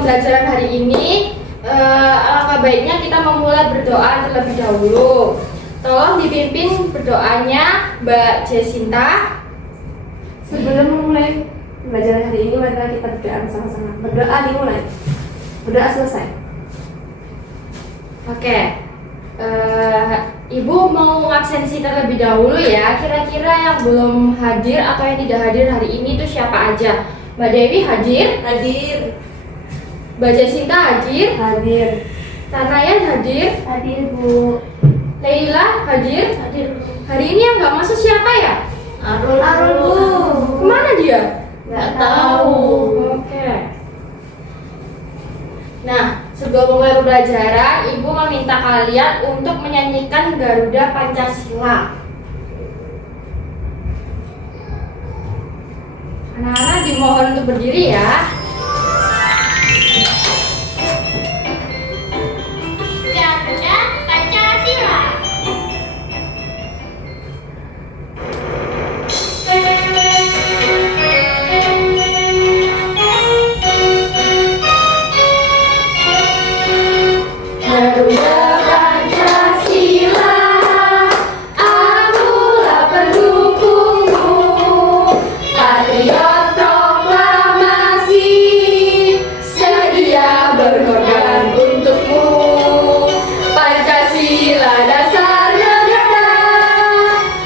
pembelajaran hari ini, alangkah baiknya kita memulai berdoa terlebih dahulu. Tolong dipimpin berdoanya Mbak Jacinta. Sebelum memulai pembelajaran hari ini, mari kita berdoa bersama-sama. Berdoa dimulai. Berdoa selesai. Oke. Ibu mau absensi terlebih dahulu ya. Kira-kira yang belum hadir atau yang tidak hadir hari ini itu siapa aja? Mbak Dewi hadir? Hadir. Mbak Jacinta hadir? Hadir. Tanayan hadir? Hadir, Bu. Leila hadir? Hadir. Hari ini yang nggak masuk siapa ya? Arul, Bu. Kemana dia? Nggak tahu. Oke. Nah, sebelum mulai pembelajaran, Ibu meminta kalian untuk menyanyikan Garuda Pancasila. Anak-anak dimohon untuk berdiri ya. Garuda Pancasila. Garuda Pancasila, akulah pendukungmu, patriot proklamasi, sedia berkorban untukmu. Pancasila dasar negara,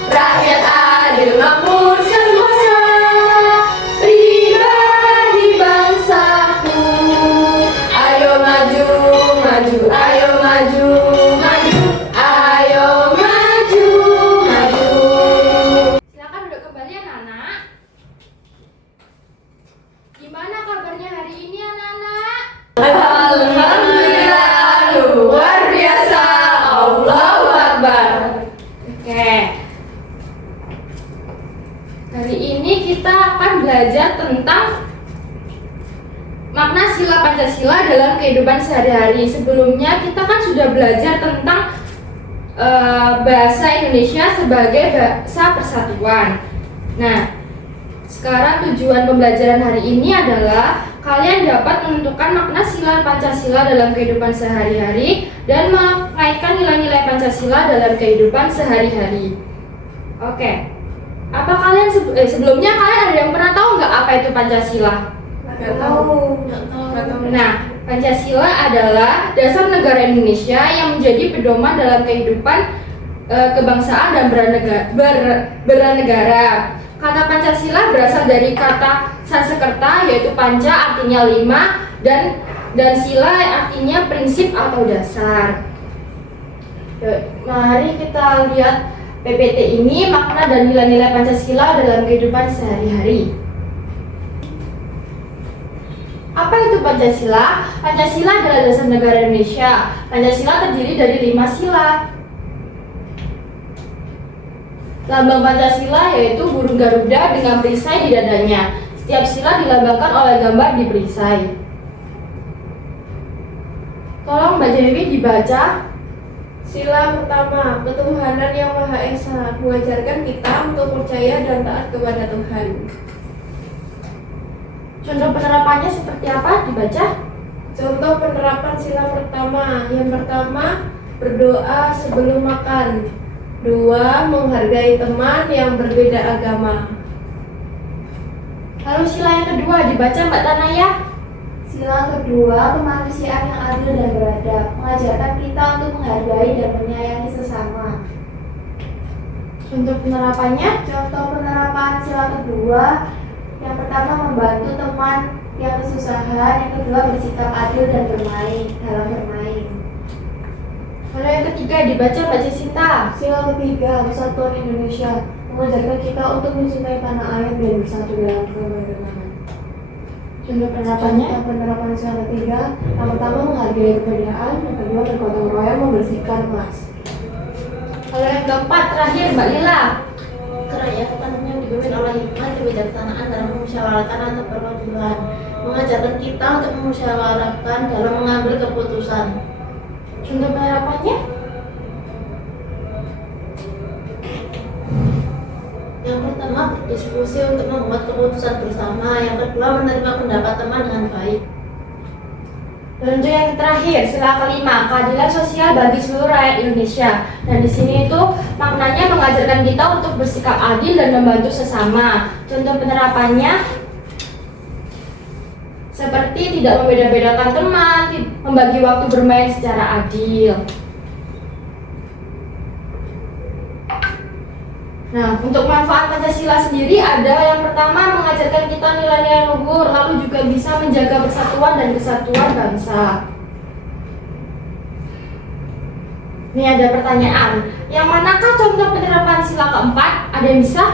rakyat adil makmur sentosa, pribadi bangsaku. Ayo maju, maju, ayo maju, maju, ayo maju, maju. Silakan duduk kembali anak-anak. Gimana kabarnya hari ini anak-anak? Alhamdulillah, luar biasa. Allahu Akbar. Oke. Hari ini kita akan belajar tentang makna sila Pancasila dalam kehidupan sehari-hari. Sebelumnya kita kan sudah belajar tentang bahasa Indonesia sebagai bahasa persatuan. Nah, sekarang tujuan pembelajaran hari ini adalah kalian dapat menentukan makna sila Pancasila dalam kehidupan sehari-hari dan mengaitkan nilai-nilai Pancasila dalam kehidupan sehari-hari. Oke. Apa kalian sebelumnya kalian ada yang pernah tahu nggak apa itu Pancasila? Nggak tahu. Nah, Pancasila adalah dasar negara Indonesia yang menjadi pedoman dalam kehidupan kebangsaan dan bernegara. Kata Pancasila berasal dari kata Sanskerta yaitu panca artinya 5 dan sila artinya prinsip atau dasar. Mari kita lihat PPT ini makna dan nilai-nilai Pancasila dalam kehidupan sehari-hari. Apa itu Pancasila? Pancasila adalah dasar negara Indonesia. Pancasila terdiri dari 5 sila. Lambang Pancasila yaitu burung Garuda dengan perisai di dadanya. Setiap sila dilambangkan oleh gambar di perisai. Tolong Mbak Dewi dibaca. Sila pertama, ketuhanan yang Maha Esa mengajarkan kita untuk percaya dan taat kepada Tuhan. Contoh penerapannya seperti apa? Dibaca. Contoh penerapan sila pertama. Yang pertama, berdoa sebelum makan. 2. Menghargai teman yang berbeda agama. Lalu sila yang kedua dibaca Mbak Tanaya. Sila kedua, kemanusiaan yang adil dan beradab, mengajarkan kita untuk menghargai dan menyayangi sesama. Contoh penerapannya. Contoh penerapan sila kedua, yang pertama membantu teman yang kesusahan, yang kedua bersikap adil dan dalam bermain. Lalu yang ketiga dibaca Mbak Jacinta. Sila ketiga, persatuan Indonesia, mengajarkan kita untuk mencintai tanah air dan bersatu dalam keberagaman. Contoh penerapannya. Contoh penerapan sila ketiga, yang pertama menghargai perbedaan, yang kedua bergotong royong membersihkan kelas. Lalu yang keempat terakhir Mbak Lila. Kerakyatan yang dipimpin oleh hikmat kebijaksanaan dalam memusyawarahkan atau perwakilan, mengajarkan kita untuk memusyawarahkan dalam mengambil keputusan. Contoh penerapannya. Yang pertama, berdiskusi untuk membuat keputusan bersama. Yang kedua, menerima pendapat teman dengan baik. Dan untuk yang terakhir, sila kelima, keadilan sosial bagi seluruh rakyat Indonesia. Dan di sini itu maknanya mengajarkan kita untuk bersikap adil dan membantu sesama. Contoh penerapannya seperti tidak membeda-bedakan teman, membagi waktu bermain secara adil. Nah, untuk manfaat Pancasila sendiri ada yang pertama mengajarkan kita nilai-nilai luhur, lalu juga bisa menjaga persatuan dan kesatuan bangsa. Ini ada pertanyaan, yang manakah contoh penerapan sila keempat? Ada yang bisa?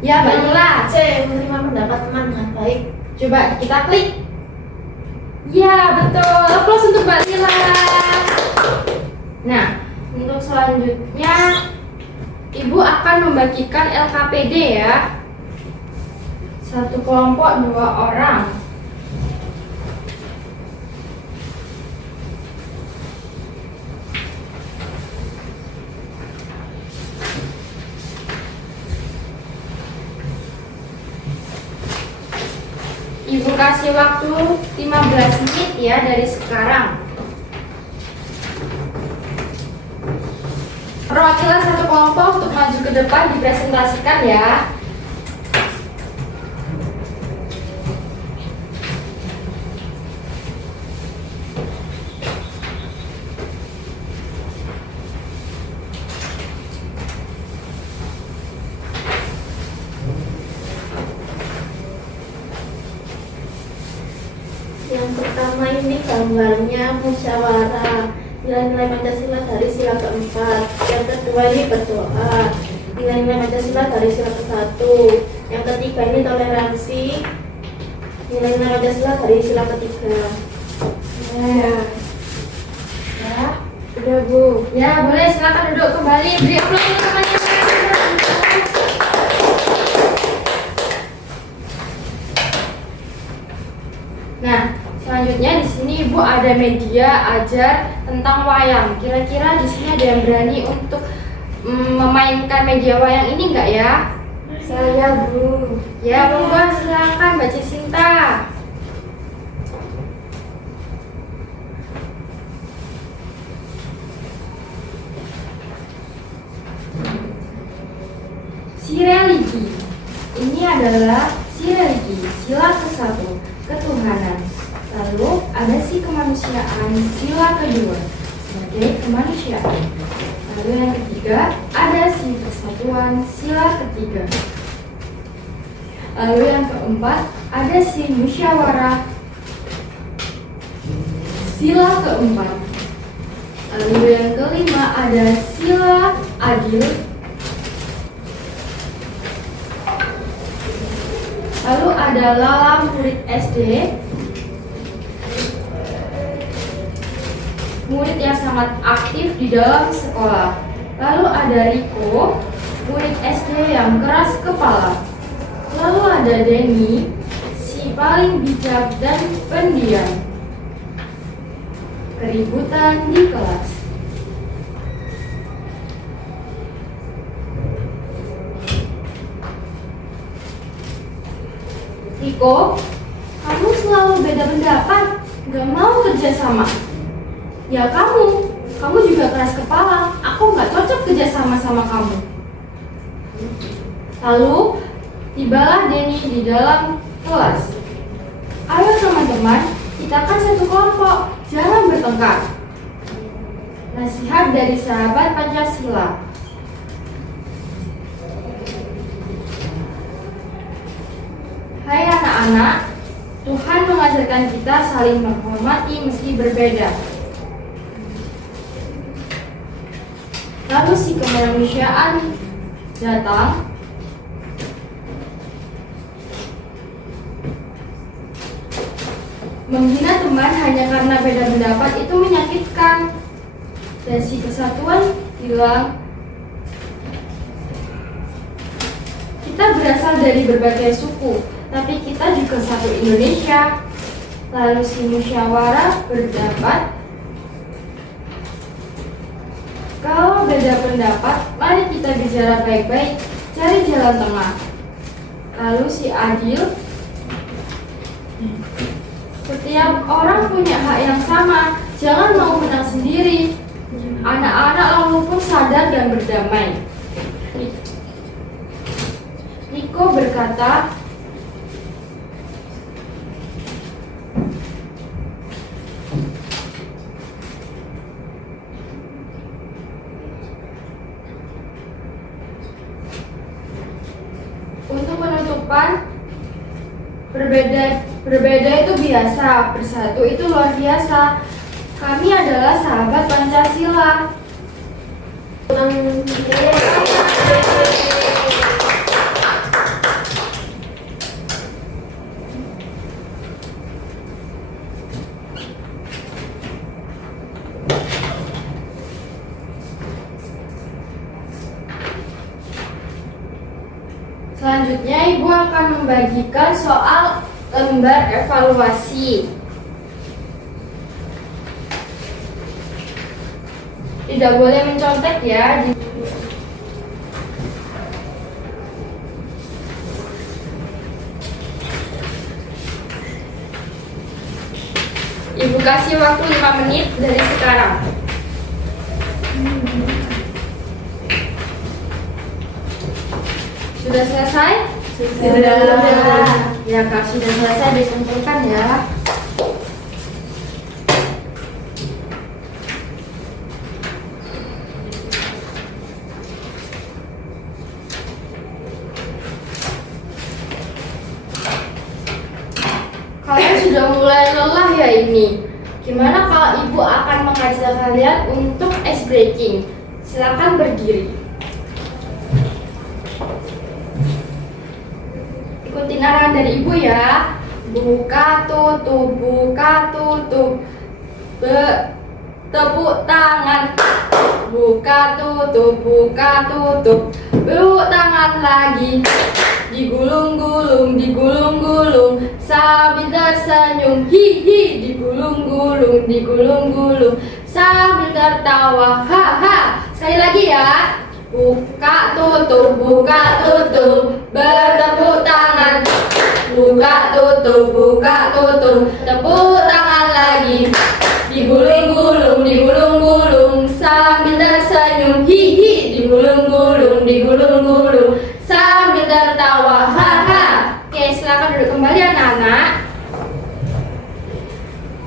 Ya, Mbak Nila. C. Menerima pendapat teman dengan baik. Coba kita klik. Ya, betul. Aplaus untuk Mbak Nila. Nah, untuk selanjutnya Ibu akan membagikan LKPD ya. Satu kelompok 2 orang. Ibu kasih waktu 15 menit ya dari sekarang. Perwakilan satu kelompok untuk maju ke depan dipresentasikan ya. Yang pertama ini gambarnya musyawarah, nilai-nilai Pancasila dari sila keempat. Yang kedua ini berdoa, nilai-nilai Pancasila dari sila ke-1. Yang ketiga ini toleransi, nilai-nilai Pancasila dari sila ke-3. Ya. Ya. Udah Bu. Ya, boleh silakan duduk kembali. Beri aplaus untuk temannya. Nah, selanjutnya di sini Ibu ada media ajar tentang wayang. Kira-kira di sini ada yang berani untuk memainkan media wayang ini enggak ya? Saya Bu. Ya, monggo silakan Mbak Cinta. Si religi. Ini adalah si religi, sila ke-1, ketuhanan. Lalu ada si kemanusiaan, sila kedua, sebagai kemanusiaan. Lalu yang ketiga ada si persatuan, sila ketiga. Lalu yang keempat ada si musyawarah, sila keempat. Lalu yang kelima ada sila adil. Lalu ada Lala murid SD, murid yang sangat aktif di dalam sekolah. Lalu ada Riko, murid SD yang keras kepala. Lalu ada Denny, si paling bijak dan pendiam. Keributan di kelas. Riko, kamu selalu beda pendapat, gak mau kerjasama. Ya kamu juga keras kepala, aku gak cocok kerjasama sama kamu. Lalu, tibalah Denny di dalam kelas. Ayo teman-teman, kita kan satu kelompok, jangan bertengkar. Nasihat dari sahabat Pancasila. Hai anak-anak, Tuhan mengajarkan kita saling menghormati meski berbeda. Lalu si kemanusiaan datang. Menghina teman hanya karena beda pendapat itu menyakitkan. Dan si kesatuan bilang, kita berasal dari berbagai suku, tapi kita juga satu Indonesia. Lalu si musyawarah berpendapat, kalau beda pendapat, mari kita bicara baik-baik, cari jalan tengah. Lalu si adil Setiap orang punya hak yang sama, jangan mau menang sendiri. Anak-anak lalu pun sadar dan berdamai. Niko berkata, untuk penutupan, berbeda itu biasa, bersatu itu luar biasa. Kami adalah sahabat Pancasila. Selanjutnya, Ibu akan membagikan soal lembar evaluasi. Tidak boleh mencontek ya. Ibu kasih waktu 5 menit dari sekarang. Sudah selesai? Sudah. Ya, Kak, sudah selesai dikumpulkan ya. Kalian sudah mulai lelah ya ini. Gimana kalau Ibu akan mengajak kalian untuk ice breaking? Silakan berdiri. Ikutin arahan dari Ibu ya. Buka tutup, buka tutup. Tepuk tangan. Buka tutup, buka tutup. Tepuk tangan lagi. Digulung-gulung, digulung-gulung sambil tersenyum, hihi. Digulung-gulung, digulung-gulung sambil tertawa, haha. Sekali lagi ya. Buka tutup, bertepuk tangan. Buka tutup, tepuk tangan lagi. Digulung-gulung, digulung-gulung sambil tersenyum, hihi. Digulung-gulung, digulung-gulung sambil tertawa, haha. Oke, silakan duduk kembali anak-anak.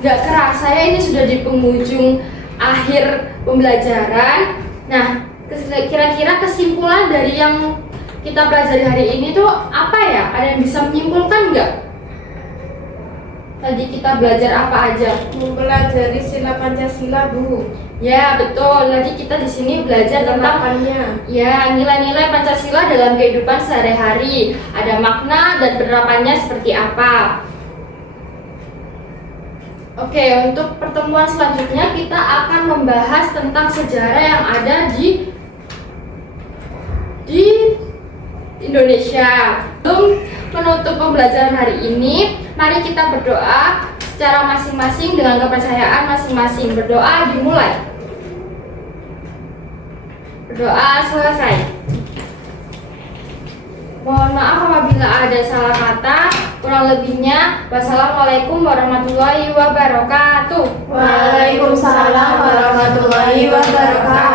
Gak kerasa ya ini sudah di penghujung akhir pembelajaran. Nah, kira-kira kesimpulan dari yang kita pelajari hari ini tuh apa ya? Ada yang bisa menyimpulkan nggak? Tadi kita belajar apa aja? Mempelajari sila Pancasila, Bu. Ya, betul. Tadi kita di sini belajar tentang Penerapannya. ya nilai-nilai Pancasila dalam kehidupan sehari-hari. Ada makna dan penerapannya seperti apa. Oke, untuk pertemuan selanjutnya kita akan membahas tentang sejarah yang ada di Indonesia. Sebelum menutup pembelajaran hari ini, mari kita berdoa secara masing-masing dengan kepercayaan masing-masing. Berdoa dimulai. Berdoa selesai. Mohon maaf apabila ada salah kata. Kurang lebihnya, wassalamualaikum warahmatullahi wabarakatuh. Waalaikumsalam warahmatullahi wabarakatuh.